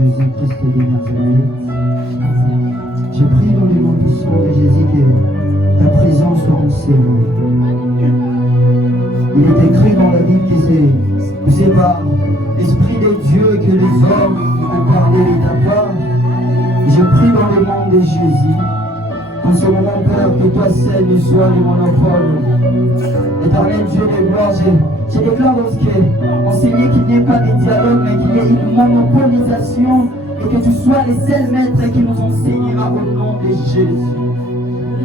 Jésus-Christ de Nazareth. Je prie dans le nom puissant de Jésus que ta présence soit en ces mots. Il est écrit dans la Bible que c'est par l'Esprit de Dieu que les hommes ont parlé de ta part. Je prie dans le nom de Jésus, en ce moment, Père, que toi seul ne sois le monopole. Éternel Dieu de gloire, je déclare enseigné qu'il n'y ait pas de dialogue, mais qu'il y ait une monopolisation et que tu sois les seuls maîtres qui nous enseignera au nom de Jésus.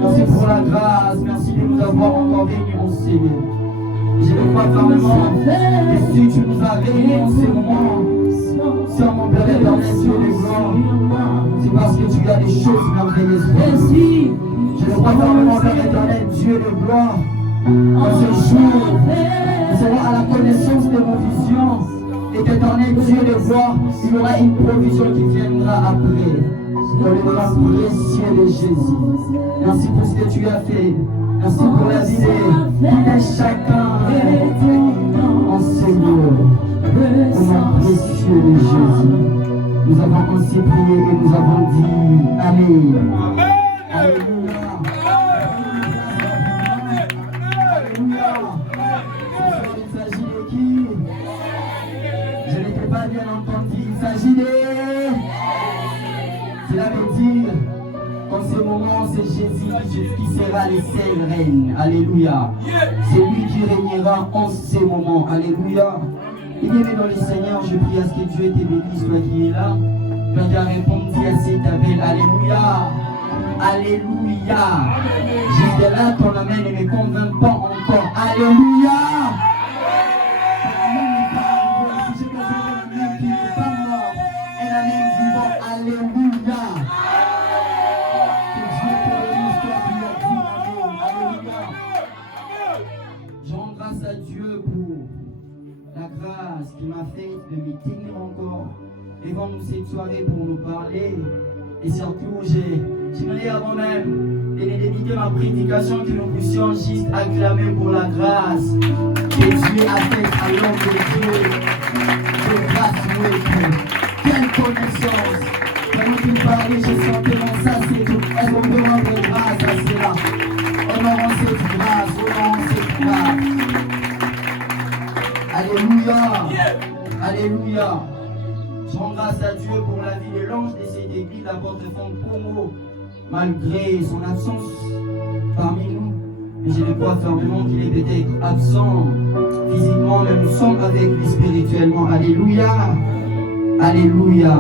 Merci pour la grâce, merci de nous avoir encore réunis, mon Seigneur. Je le crois fermement que si tu nous as réunis en ce moment, Seigneur mon Père éternel, Dieu de gloire, c'est parce que tu as des choses merveilleuses. Merci. Je le crois fermement, Père éternel, Dieu de gloire. Dans ce jour, nous serons à la connaissance de nos visions. Et qu'éternel Dieu de gloire, il y aura une provision qui viendra après. Dans le nom précieux de Jésus. Merci pour ce que tu as fait. Merci pour la vie de chacun en Seigneur. Au nom précieux de Jésus. Nous avons aussi prié et nous avons dit Amen. Alléluia. Il s'agit de qui? Je n'étais pas bien entendu. Il s'agit de... Cela veut dire qu'en ce moment, c'est Jésus qui sera le seul règne. Alléluia. C'est lui qui régnera en ce moment. Alléluia. Bien-aimé dans le Seigneur, je prie à ce que Dieu te bénisse, toi qui es là. Toi qui as répondu à cet appel. Alléluia. Alléluia. Jusque là, ton amen ne me convainc pas encore. Alléluia. Qui m'a fait de me tenir encore devant nous cette soirée pour nous parler. Et surtout, j'aimerais avant même de dédier ma prédication que nous puissions juste acclamer pour la grâce que Dieu a faite à l'homme de Dieu. De grâce, oui. Quelle connaissance! Quand tu parlais, je sentais mon ça, c'est tout. Est-ce qu'on peut rendre grâce à cela? Honorons cette grâce, honorons cette grâce. Alléluia. Alléluia. Je rends grâce à Dieu pour la vie de l'ange de cette église, l'apôtre Franck Pomo, malgré son absence parmi nous. Mais je le crois fermement qu'il est peut-être absent physiquement, mais nous sommes avec lui spirituellement. Alléluia. Alléluia.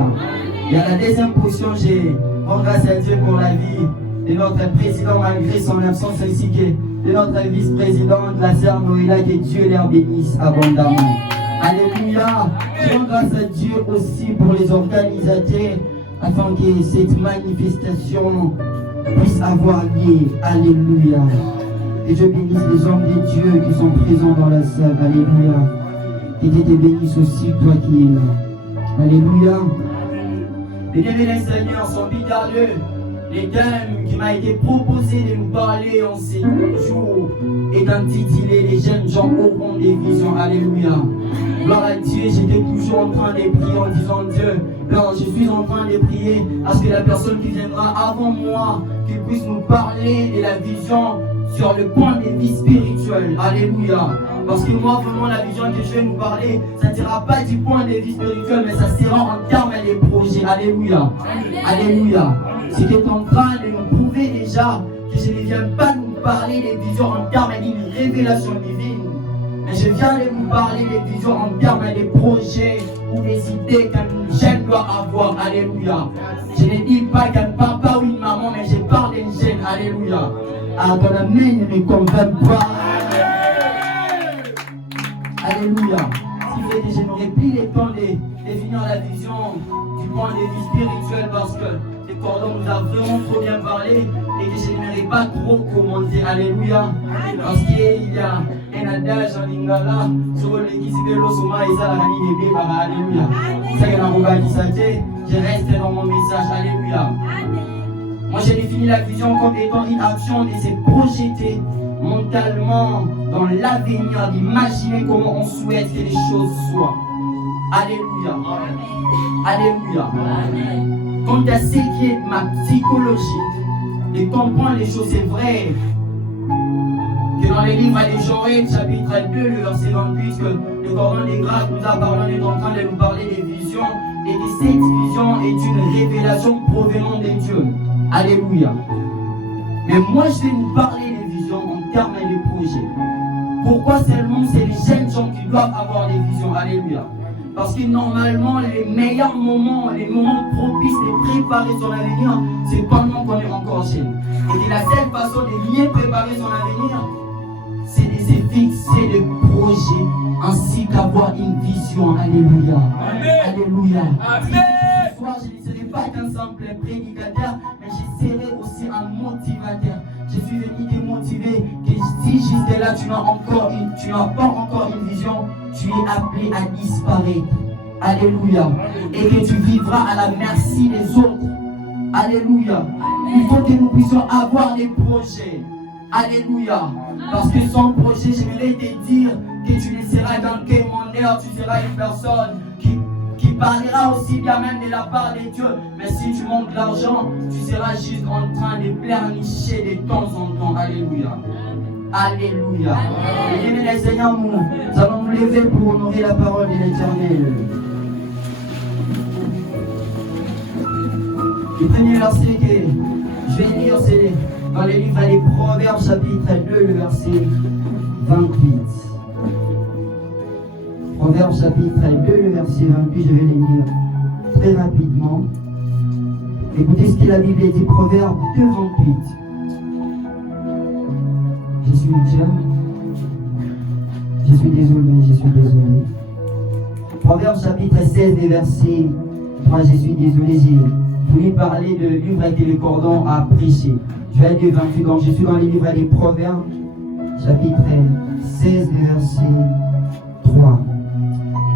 Et à la deuxième position, je rends grâce à Dieu pour la vie de notre président, malgré son absence, ainsi que de notre vice-présidente, la sœur Noéla, que Dieu leur bénisse abondamment. Alléluia. Je rends grâce à Dieu aussi pour les organisateurs, afin que cette manifestation puisse avoir lieu. Alléluia. Et je bénisse les hommes de Dieu qui sont présents dans la salle. Alléluia. Et que te bénisse aussi, toi qui es là. Alléluia. Bien-aimés les Seigneurs, sont bidardeux. Les thèmes qui m'a été proposé de nous parler en ces jours est intitulé Les jeunes gens auront des visions. Alléluia. Gloire à Dieu, j'étais toujours en train de prier en disant Dieu, alors je suis en train de prier à ce que la personne qui viendra avant moi, qu'il puisse nous parler de la vision sur le point de vie spirituel. Alléluia. Parce que moi, vraiment, la vision que je vais nous parler, ça ne sera pas du point de vie spirituel, mais ça sera en termes de projets. Alléluia. Alléluia. C'est en train de nous prouver déjà que je ne viens pas nous parler des visions en termes d'une révélation divine, mais je viens de vous parler des visions en termes de projets ou des idées qu'un jeune doit avoir. Alléluia. Je ne dis pas qu'un papa ou une maman, mais je parle d'un jeune. Alléluia. Ah, ton amen ne me convainc pas. Alléluia. Ce qui fait que je n'aurai plus le temps de définir la vision du point de vue spirituel, parce que le cordon nous a vraiment trop bien parlé et que je n'aimerais pas trop commenter. Alléluia. Parce qu'il y a un adage en lingala sur l'église de l'Osoma et ça la famille des bébés. Alléluia. C'est que je reste dans mon message. Alléluia. Moi j'ai défini la vision comme étant une action de se projeter mentalement dans l'avenir, d'imaginer comment on souhaite que les choses soient. Alléluia. Alléluia. Quant à ce qui est ma psychologie, et comprendre les choses, c'est vrai que dans les livres de Joël, chapitre 2, le verset 28, que le cordon des grâces nous a parlé, on est en train de nous parler des visions, et que cette vision est une révélation provenant de Dieu. Alléluia. Mais moi, je vais nous parler des visions en termes de projets. Pourquoi seulement c'est les jeunes gens qui doivent avoir des visions? Alléluia. Parce que normalement, les meilleurs moments, les moments propices de préparer son avenir, c'est pendant qu'on est encore jeune. Et que la seule façon de bien préparer son avenir, c'est de se fixer des projets ainsi qu'avoir une vision. Alléluia. Amen. Alléluia. Amen. Ce soir, je ne serai pas qu'un simple prédicateur, mais je serai aussi un motivateur. Je suis venu te motiver que si jusque là tu n'as pas encore une vision, tu es appelé à disparaître. Alléluia. Et que tu vivras à la merci des autres. Alléluia. Il faut que nous puissions avoir des projets. Alléluia. Parce que sans projet, j'aimerais te dire que tu ne seras qu'un quémandeur, tu seras une personne qui parlera aussi bien même de la part de Dieu. Mais si tu manques l'argent, tu seras juste en train de pleurnicher de temps en temps. Alléluia. Alléluia. Bien-aimés les Seigneurs, nous allons nous lever pour honorer la parole de l'Éternel. Le premier verset que je vais lire, c'est dans le livre des Proverbes, chapitre 2, le verset 28. Proverbes chapitre 2, le verset 28, je vais le lire très rapidement. Écoutez ce que la Bible dit, Proverbes 2, 28. Je suis désolé. Proverbes chapitre 16, verset 3, je suis désolé, j'ai voulu parler de livre avec le cordon à prêcher. Je vais dire 28, donc je suis dans les livres des Proverbes, chapitre 16, verset 3.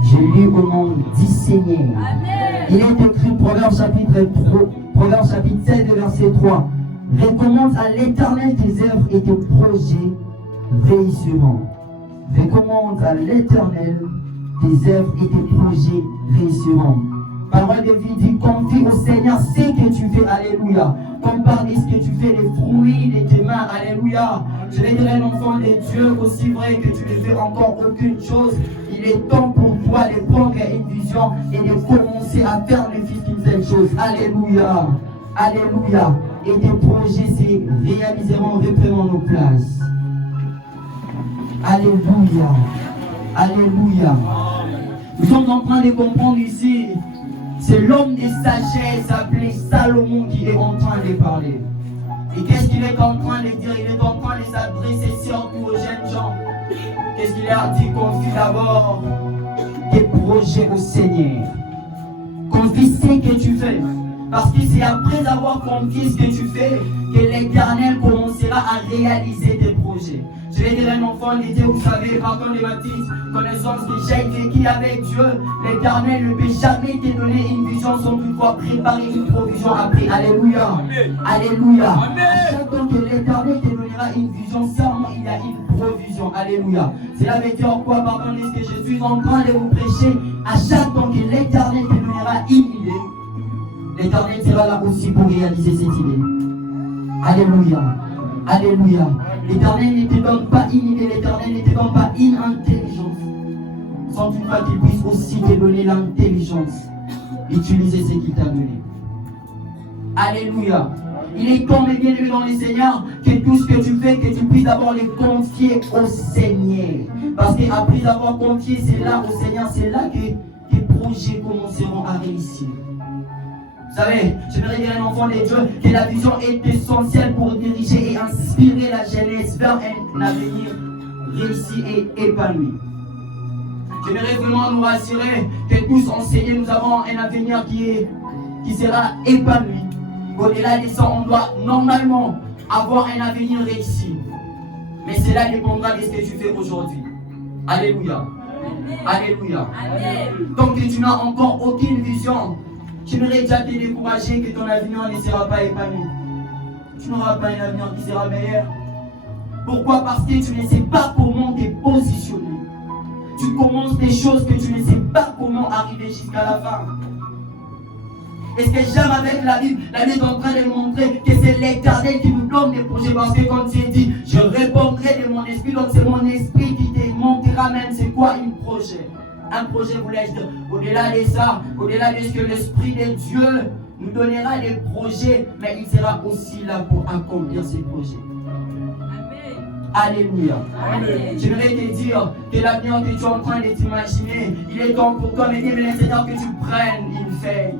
Je lis au nom du Seigneur. Amen. Il est écrit Proverbes chapitre 16, verset 3. Recommande à l'Éternel tes œuvres et tes projets réussiront. Recommande à l'Éternel tes œuvres et tes projets réussiront. Parole de vie dit, confie au Seigneur ce que tu fais. Alléluia. Compare ce que tu fais, les fruits de tes mains. Alléluia. Je vais dire un enfant de Dieu, aussi vrai que tu ne fais encore aucune chose. Il est temps pour toi de prendre une vision et de commencer à faire les fils d'une seule chose. Alléluia. Alléluia. Et tes projets se réaliseront, reprenant nos places. Alléluia. Alléluia. Nous sommes en train de comprendre ici, c'est l'homme de sagesse appelé Salomon qui est en train de parler. Et qu'est-ce qu'il est en train de dire? Il est en train de s'adresser surtout aux jeunes gens. Qu'est-ce qu'il a dit? Confie d'abord tes projets au Seigneur. Confie ce que tu fais. Parce que c'est après avoir confié ce que tu fais que l'Éternel commencera à réaliser tes projets. Je vais dire un enfant de Dieu, vous savez, pardon de ma petite connaissance que j'ai vécu avec Dieu, l'Éternel ne peut jamais te donner une vision sans toutefois préparer une provision après. Alléluia. Amen. Alléluia. Amen. À chaque fois que l'Éternel te donnera une vision, seulement il y a une provision. Alléluia. Cela veut dire quoi? Pardon de ce que je suis en train de vous prêcher. À chaque fois que l'Éternel te donnera une idée, l'Éternel sera là aussi pour réaliser cette idée. Alléluia. Alléluia. L'Éternel ne te donne pas une idée, l'Éternel ne te donne pas une intelligence. Sans toutefois qu'il puisse aussi te donner l'intelligence d'utiliser ce qu'il t'a donné. Alléluia. Il est temps, mes bien-aimés dans le Seigneur, que tout ce que tu fais, que tu puisses d'abord les confier au Seigneur. Parce qu'après avoir confié cela au Seigneur, c'est là que tes projets commenceront à réussir. Vous savez, j'aimerais dire à un enfant de Dieu que la vision est essentielle pour diriger et inspirer la jeunesse vers un avenir réussi et épanoui. J'aimerais vraiment nous rassurer que tous enseignés, nous avons un avenir qui sera épanoui. Au-delà de ça, on doit normalement avoir un avenir réussi. Mais cela dépendra de ce que tu fais aujourd'hui. Alléluia. Alléluia. Tant que tu n'as encore aucune vision, j'aimerais déjà te décourager que ton avenir ne sera pas épanoui. Tu n'auras pas un avenir qui sera meilleur. Pourquoi? Parce que tu ne sais pas comment te positionner. tu commences des choses que tu ne sais pas comment arriver jusqu'à la fin. Est-ce que j'aime avec la Bible est en train de montrer que c'est l'Éternel qui nous donne des projets. Parce que comme tu dit, je répondrai de mon esprit. Donc c'est mon esprit qui te montrera même c'est quoi un projet. Un projet, voulais-je dire, au-delà de ça, au-delà de ce que l'Esprit de Dieu nous donnera des projets, mais il sera aussi là pour accomplir ces projets. Alléluia. J'aimerais te dire que l'avenir que tu es en train de t'imaginer, il est temps pour toi, mais bien Seigneur, que tu prennes une feuille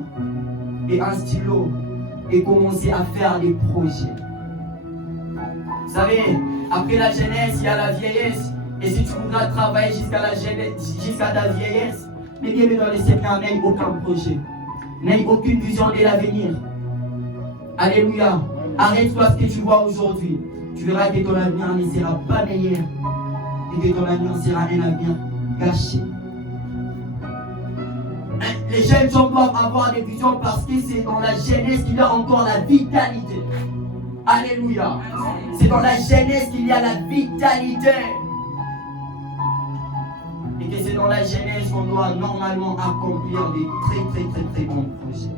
et un stylo et commencer à faire des projets. Vous savez, après la jeunesse, il y a la vieillesse. Et si tu voudras travailler jusqu'à la jeunesse, jusqu'à ta vieillesse, mais bien dans le Seigneur, n'aie aucun projet, n'aie aucune vision de l'avenir. Alléluia. Arrête-toi ce que tu vois aujourd'hui. Tu verras que ton avenir ne sera pas meilleur et que ton avenir sera un avenir gâché. Les jeunes gens doivent avoir des visions parce que c'est dans la jeunesse qu'il y a encore la vitalité. Alléluia. C'est dans la jeunesse qu'il y a la vitalité. Et que c'est dans la jeunesse qu'on doit normalement accomplir des très bons projets.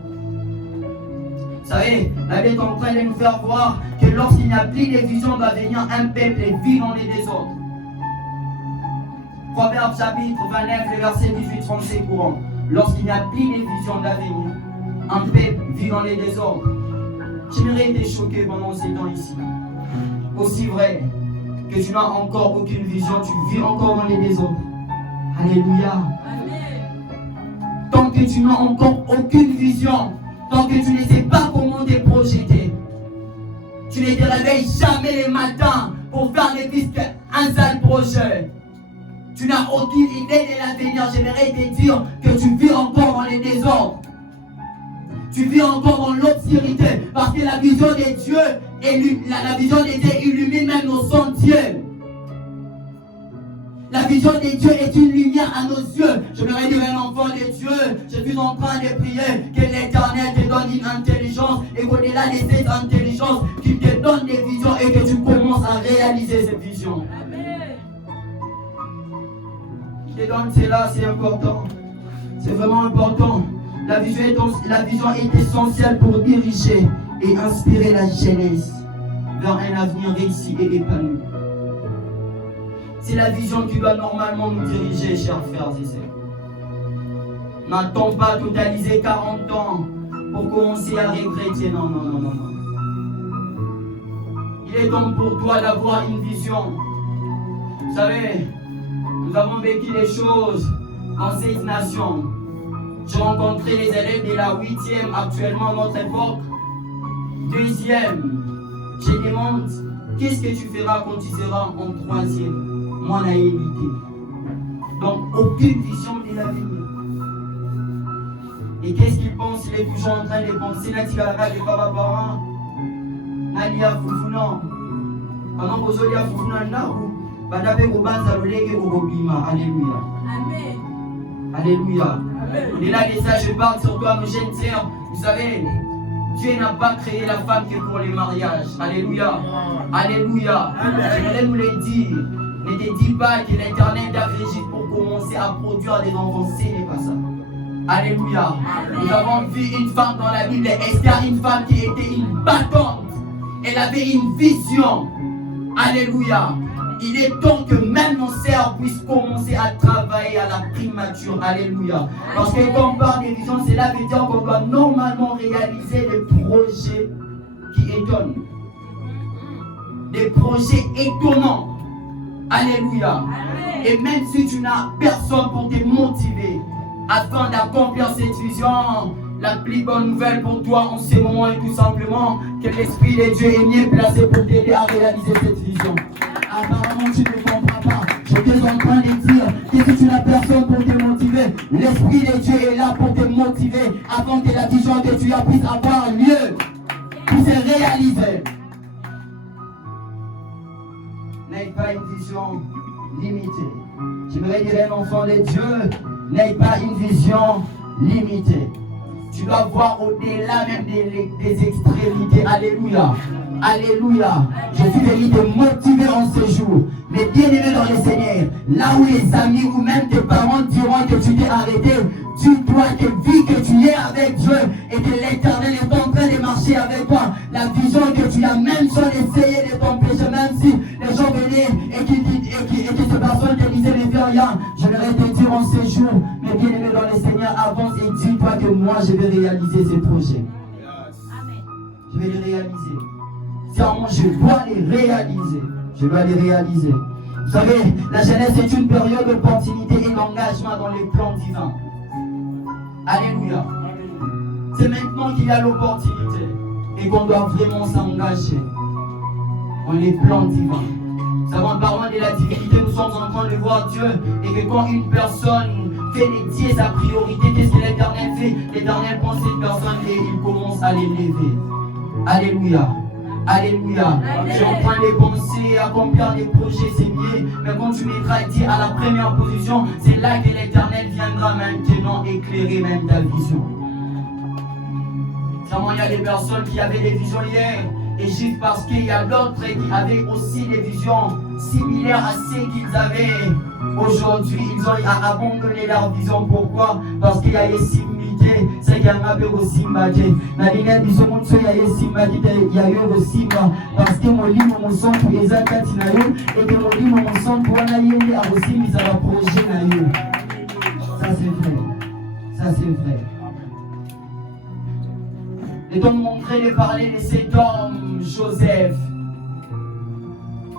Vous savez, la Bible est en train de nous faire voir que lorsqu'il n'y a plus de vision d'avenir, un peuple vit dans les désordres. Proverbe chapitre 29, le verset 18, français courant. Lorsqu'il n'y a plus de vision d'avenir, un peuple vit dans les désordres. J'aimerais être choqué pendant ces temps ici. Aussi vrai que tu n'as encore aucune vision, tu vis encore dans les désordres. Alléluia. Tant que tu n'as encore aucune vision, tant que tu ne sais pas comment te projeter, tu ne te réveilles jamais le matin pour faire ne plus qu'un seul projet. Tu n'as aucune idée de l'avenir. J'aimerais te dire que tu vis encore dans les désordres. Tu vis encore dans l'obscurité parce que la vision de Dieu la vision de Dieu illumine même nos sentiers. La vision de Dieu est une lumière à nos yeux. Je me réduis un enfant de Dieu. Je suis en train de prier que l'Éternel te donne une intelligence et qu'au-delà de cette intelligence, qu'il te donne des visions et que tu commences à réaliser ces visions. Amen. Je te donne cela, c'est important. C'est vraiment important. La vision est essentielle pour diriger et inspirer la jeunesse vers un avenir réussi et épanoui. C'est la vision qui doit normalement nous diriger, chers frères et sœurs. N'attends pas totaliser 40 ans pour commencer à regretter. Non. Il est temps pour toi d'avoir une vision. Vous savez, nous avons vécu des choses dans cette nation. J'ai rencontré les élèves de la 8e actuellement à notre époque. 2e, je demande, qu'est-ce que tu feras quand tu seras en 3e? Moi, naïveté. Donc, aucune vision de l'avenir. Et qu'est-ce qu'il pense? Il est toujours en train de penser. Natikala de Baba Baran. Nalia Fufuna. Pendant que Zolia Fufuna Naku, Badabe Gobanza Lolege Ogobima. Alléluia. Amen. Alléluia. Et là, de ça, je parle surtout à mes jeunes sœurs. Vous savez, Dieu n'a pas créé la femme que pour les mariages. Alléluia. Alléluia. J'aimerais nous le dire. Ne te dis pas que l'Éternel t'a créé pour commencer à produire des enfants. Ce n'est pas ça. Alléluia. Nous avons vu une femme dans la Bible, Esther, une femme qui était une battante. Elle avait une vision. Alléluia. Il est temps que même nos sœurs puissent commencer à travailler à la primature. Alléluia. Parce que quand on parle de vision, cela veut dire qu'on doit normalement réaliser des projets qui étonnent. Des projets étonnants. Alléluia. Et même si tu n'as personne pour te motiver afin d'accomplir cette vision, la plus bonne nouvelle pour toi en ce moment est tout simplement que l'Esprit de Dieu est mieux placé pour t'aider à réaliser cette vision. Apparemment tu ne comprends pas. Je suis en train de dire que si tu n'as personne pour te motiver, l'Esprit de Dieu est là pour te motiver afin que la vision que tu as puisse avoir lieu, puisse se réaliser. N'aie pas une vision limitée. J'aimerais dire un enfant de Dieu, n'aie pas une vision limitée. Tu dois voir au-delà même des extrémités. Alléluia. Alléluia. Je suis venu te motiver en ce jour. Mais bien aimé dans le Seigneur, là où les amis ou même tes parents diront que tu t'es arrêté, dis-toi que vu que tu es avec Dieu et que l'Éternel est en train de marcher avec toi, la vision que tu as même sans essayer de t'empêcher, même si les gens venaient et que ces personnes te disaient ne fais rien, je vais te dire en ce jour, mais bien aimé dans le Seigneur, avance et dis-toi que moi je vais réaliser ces projets. Je vais les réaliser. Seulement je dois les réaliser. Je dois les réaliser. Vous savez, la jeunesse est une période d'opportunité et d'engagement dans les plans divins. Alléluia. C'est maintenant qu'il y a l'opportunité et qu'on doit vraiment s'engager dans les plans divins. Nous savons, en parlant de la divinité, nous sommes en train de voir Dieu et que quand une personne fait les dieux sa priorité, qu'est-ce que l'Éternel fait? L'Éternel prend cette personne et il commence à l'élever. Alléluia. Alléluia. Je suis en train de penser, accomplir des projets, c'est bien. Mais quand tu mettras Dieu à la première position, c'est là que l'Éternel viendra maintenant éclairer même ta vision. Seulement, il y a des personnes qui avaient des visions hier. Et juste parce qu'il y a d'autres qui avaient aussi des visions similaires à celles qu'ils avaient aujourd'hui, ils ont abandonné leur vision. Pourquoi? Parce qu'il y a des similarités. C'est qu'il y a un peu de similarités. La ligne de ce monde, il y a des similarités. Il y a eu aussi parce que mon livre, mon sang, pour les actes, et que mon livre, mon sang, pour en aller aussi, mis à la projet. Ça, c'est vrai. Ça, c'est vrai. Et donc montrer de parler de cet homme, Joseph.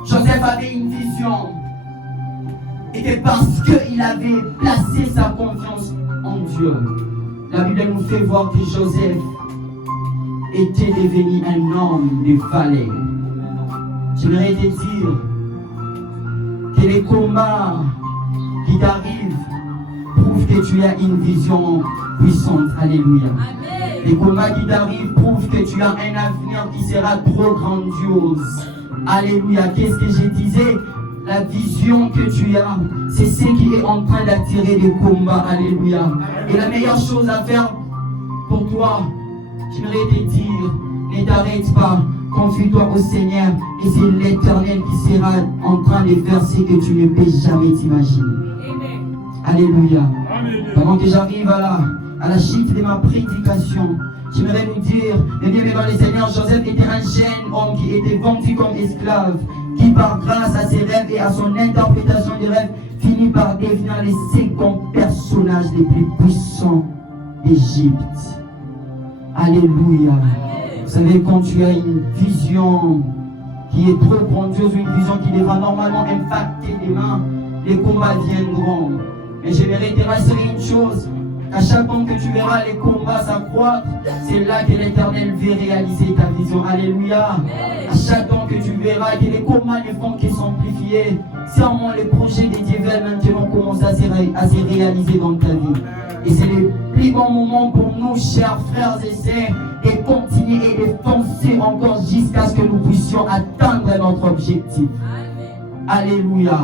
Joseph avait une vision. Et que parce qu'il avait placé sa confiance en Dieu, la Bible nous fait voir que Joseph était devenu un homme de valeur. J'aimerais te dire que les combats qui t'arrivent prouvent que tu as une vision puissante. Alléluia. Les combats qui t'arrivent prouvent que tu as un avenir qui sera trop grandiose. Alléluia. Qu'est-ce que je disais? La vision que tu as, c'est ce qui est en train d'attirer des combats. Alléluia. Et la meilleure chose à faire pour toi, j'aimerais te dire, ne t'arrête pas. Confie-toi au Seigneur et c'est l'Éternel qui sera en train de faire ce que tu ne peux jamais t'imaginer. Alléluia. Pendant que j'arrive à la chute de ma prédication, j'aimerais nous dire, le bien dans les Seigneurs, Joseph était un jeune homme qui était vendu comme esclave, qui par grâce à ses rêves et à son interprétation des rêves, finit par devenir le second personnage le plus puissant d'Égypte. Alléluia. Vous savez, quand tu as une vision qui est trop grandiose, une vision qui devra normalement impacter les mains, les combats viendront. Mais j'aimerais te rassurer une chose, à chaque fois que tu verras les combats s'accroître, c'est là que l'Éternel veut réaliser ta vision. Alléluia. À chaque fois que tu verras que les combats ne font que s'amplifier, sûrement les projets de Dieu veulent maintenant commencer à se réaliser dans ta vie. Et c'est le plus bon moment pour nous, chers frères et sœurs, de continuer et de foncer encore jusqu'à ce que nous puissions atteindre notre objectif. Alléluia.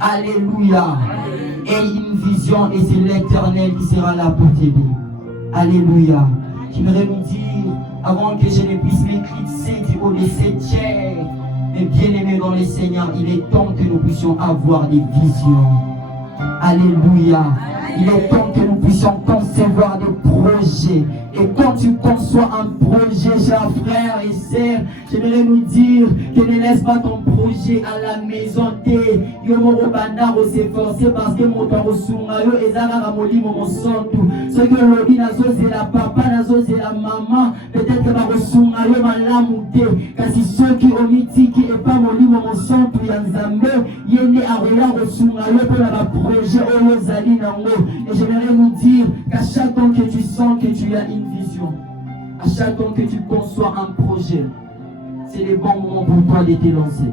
Alléluia. Et une vision, et c'est l'Éternel qui sera là pour t'aider. Alléluia. J'aimerais nous dire, avant que je ne puisse m'éclipser du haut de cette chair, mais bien aimé dans le Seigneur, il est temps que nous puissions avoir des visions. Alléluia. Il est temps que nous puissions concevoir des projets. Et quand tu conçois un projet, chers frères et sœurs, j'aimerais nous dire que ne laisse pas ton projet à la maison. Yomoro bandaro s'efforcer parce que mon temps sungayo ezara molimo mon santu. Ce que l'obi nazo c'est la papa, nazo c'est la maman. Peut-être que ma sungayo malamuté. Kasi ceux qui omiti qui est pas molimo mon santu yanzambe yende aroya sungayo pour la projet oyozali nango. Et j'aimerais nous dire qu'à chaque fois que tu sens que tu as une vision, à chaque fois que tu conçois un projet, c'est le bon moment pour toi de te lancer.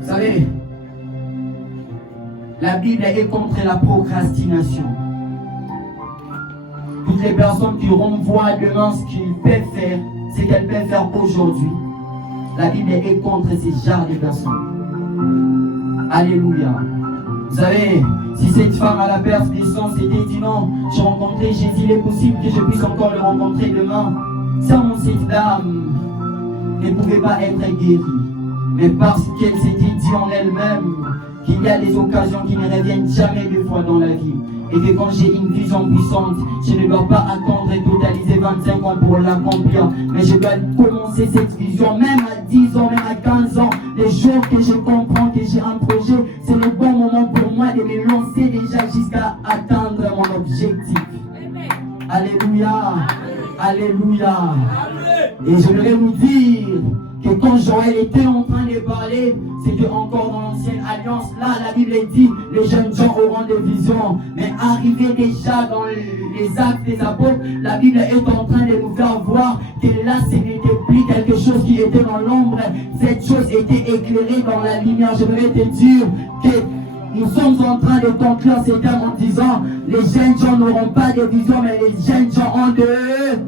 Vous savez, la Bible est contre la procrastination. Toutes les personnes qui renvoient demain ce qu'ils peuvent faire, ce qu'elles peuvent faire aujourd'hui, la Bible est contre ces genres de personnes. Alléluia. Vous savez, si cette femme à la perte des sens s'était dit non, j'ai rencontré Jésus, il est possible que je puisse encore le rencontrer demain. Seulement cette dame ne pouvait pas être guérie. mais parce qu'elle s'était dit en elle-même qu'il y a des occasions qui ne reviennent jamais deux fois dans la vie. Et que quand j'ai une vision puissante, je ne dois pas attendre et totaliser 25 ans pour l'accomplir. Mais je dois commencer cette vision, même à 10 ans, même à 15 ans. Les jours que je comprends que j'ai un projet, c'est le bon moment pour moi de me lancer déjà jusqu'à atteindre mon objectif. Alléluia. Alléluia. Et je voudrais vous dire que quand Joël était en train de parler, c'était encore dans l'ancienne alliance. Là, la Bible dit, les jeunes gens auront des visions. Mais arrivé déjà dans les actes des apôtres, la Bible est en train de nous faire voir que là, ce n'était plus quelque chose qui était dans l'ombre. Cette chose était éclairée dans la lumière. Je voudrais te dire que nous sommes en train de conclure ces termes en disant, les jeunes gens n'auront pas de vision, mais les jeunes gens ont de...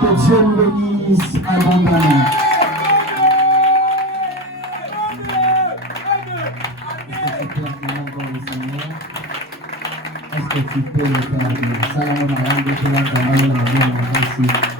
Que Dieu nous bénisse abondamment. Est-ce que tu peux le faire?